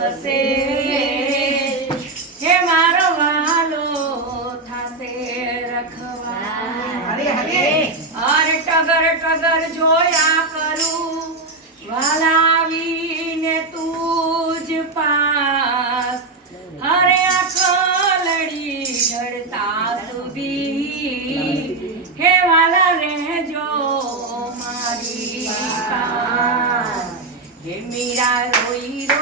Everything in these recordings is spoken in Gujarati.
થશે જે મારો વાલો થશે રખવા. અરે ટગર ટગર જોયા કરું. વાલા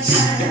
Yeah.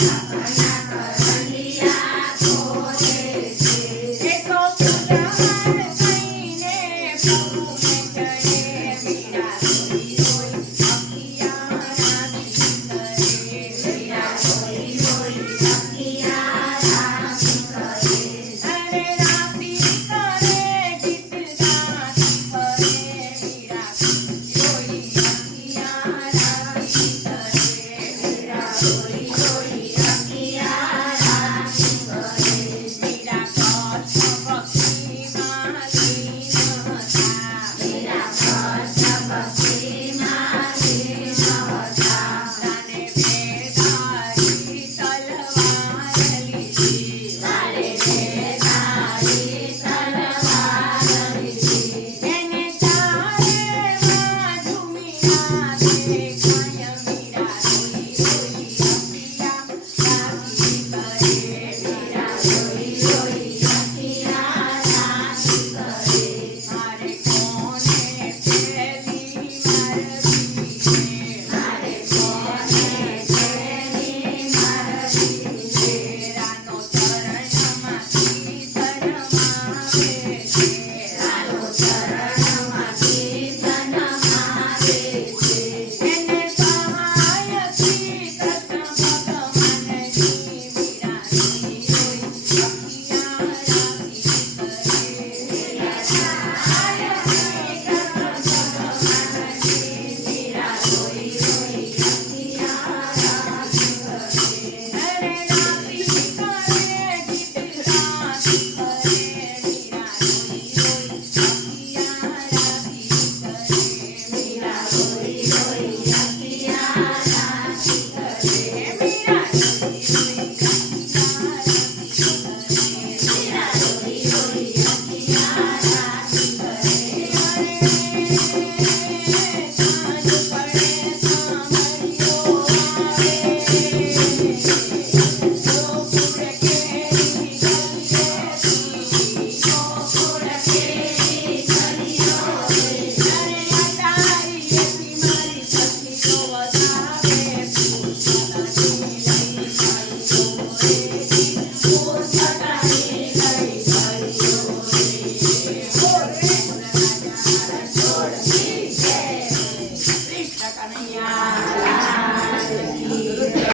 Yeah.